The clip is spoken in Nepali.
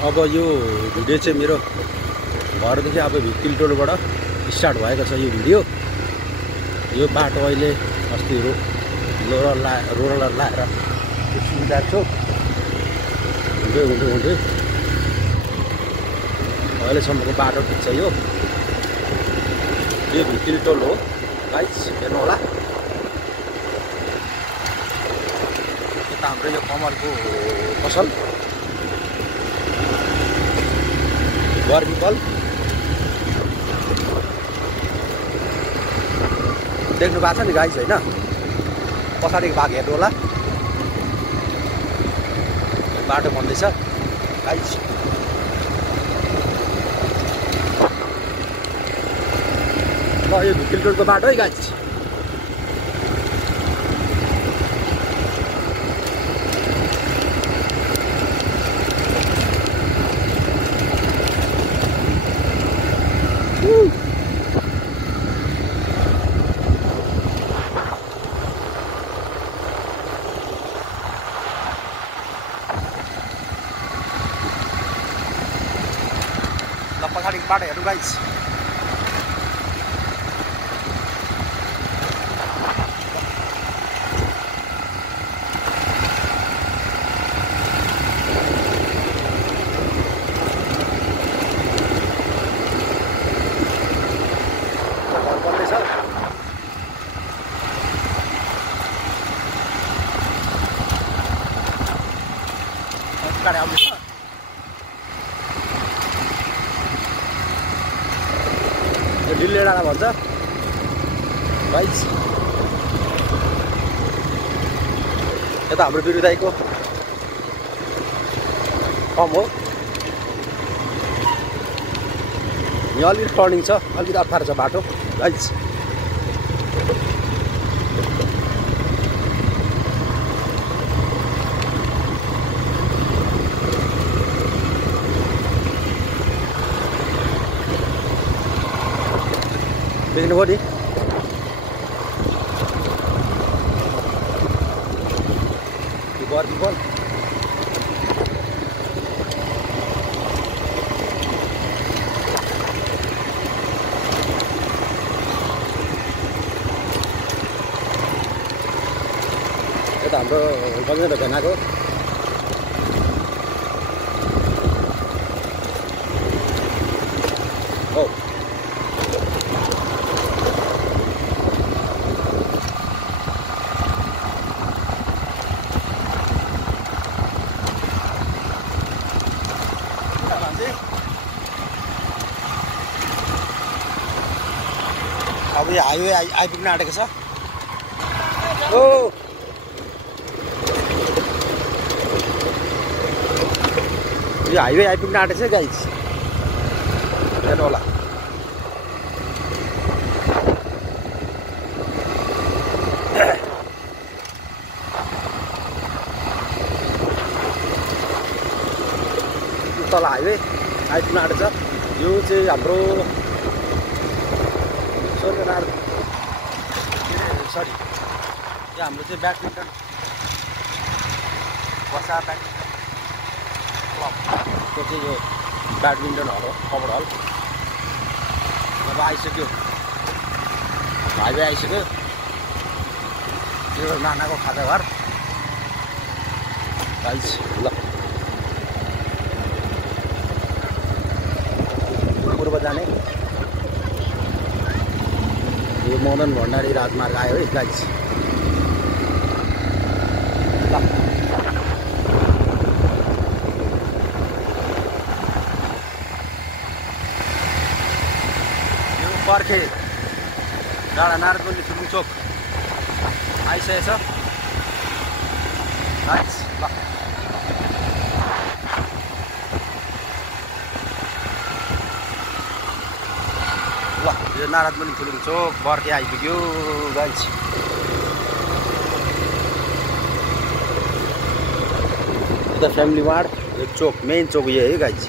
अब यो भिडियो चाहिँ मेरो घरदेखि अब भिक्किल टोलबाट स्टार्ट भएको छ यो भिडियो। यो बाटो अहिले अस्ति रोलर लाएर सुविधा छु हुँदै अहिलेसम्मको बाटो ठिक छ। यो भिक्किल टोल हो गाइस, हेर्नु होला। यता हाम्रो यो कमलको फसल बर्मिकल देख्नु भएको छ नि गाइस, होइन? पछाडिको भाग हेर्नु होला, बाटो बन्दैछ गाइस। ल यो भिक्किल टोलको बाटो है गाइस। पछाडिको बाटो हेर्नु गाइस। गाडी आउँदैछ। डिल्ले डाँडा भन्छ गाइस। यता हाम्रो बिरुदाईको फर्म हो। यहाँ अलिकति टर्निङ छ, अलिकति अप्ठ्यारो छ बाटो गाइस। देख्नुभयो नि, बर्मिकल यता हाम्रो गजेन्द्र भेनाको हो। अब यो हाइवे आइपुग्न आँटेको छ। ओ यो हाइवे आइपुग्न आँटेको छ गाइस, हेर्नु होला। तल हाइवे आइपुग्न आँटेको छ। यो चाहिँ हाम्रो सरी यो हाम्रो चाहिँ ब्याडमिन्टन बसा ब्याडमिन्टन क्लबको चाहिँ यो ब्याडमिन्टन हल हो, कभर हल। अब आइसक्यो, हाइवे आइसक्यो। यो नानाको खाजा घर गाइस। ल पूर्व जाने यो मदन भण्डारी राजमार्ग आयो है गाइस। यो पर्खे डाँडा नारदमण्डी सुरुङ चोक आइसकेछ गाइस। ल यो नारदमण्डी सुरुङ चोक बर्खे आइपुग्यो गाइस। यता फ्यामिली मार्ट, यो चोक मेन चोक यो है गाइस।